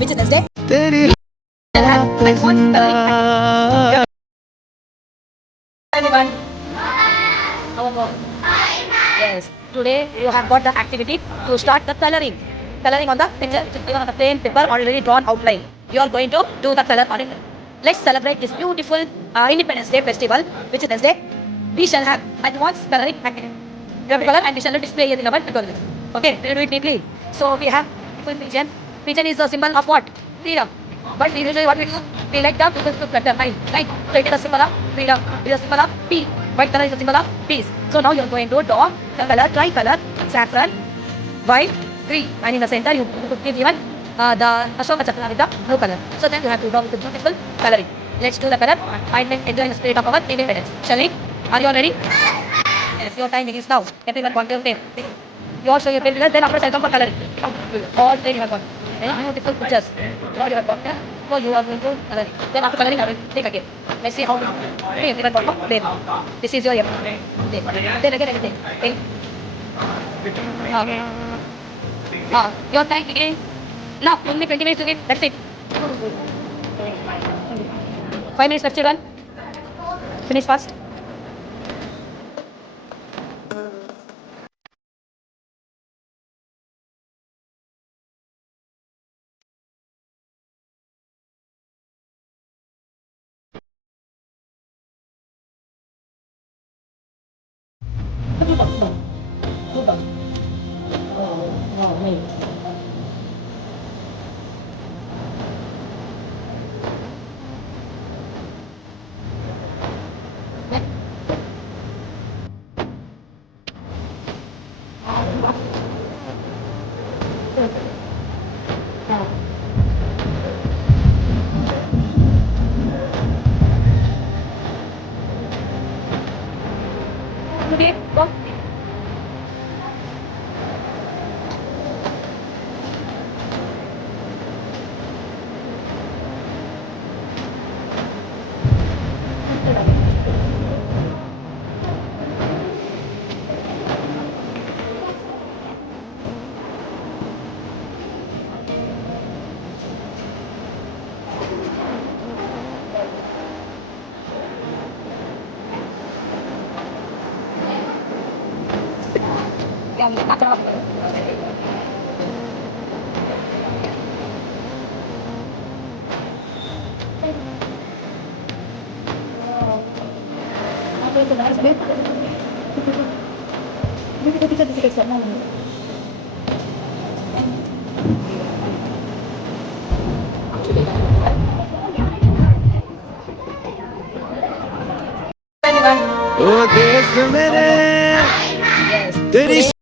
which is Thursday. तेरी Everyone, our work. Yes, today you have got the activity to start the coloring. Coloring on the picture, on the plain paper already drawn outline. You are going to do the color on it. Let's celebrate this beautiful Independence Day festival, which is Wednesday. We shall have advanced coloring activity. You have to color and we shall display it in our tutorial. Okay, we'll do it neatly. So we have pigeon. Pigeon is the symbol of what? Freedom. But usually what we do, we like the people to clutter mind, right? So it is a symbol of freedom. It is a symbol of peace. White color is a symbol of peace. So now you are going to draw the color, tricolor, saffron, white, green, and in the center you could give even the Ashoka Chakra with the blue color. So then you have to draw with the beautiful coloring. Let's do the color and enjoy the spirit of our independence. Shall we? Are you all ready? Yes, your time begins now. Everyone point your pen. You all show your pen, then after I come for coloring. All day you have got. Beautiful pictures. What you have got. So you are going to coloring. Then after coloring I will take again. Let's see how okay, everyone got from there. This is your there. Then again everything. Okay. Your time begins. Now, only 20 minutes to get. That's it. 5 minutes left, children. Finish fast. Okay, go. Yeah, ओ देश मेरे yes. तेरी Today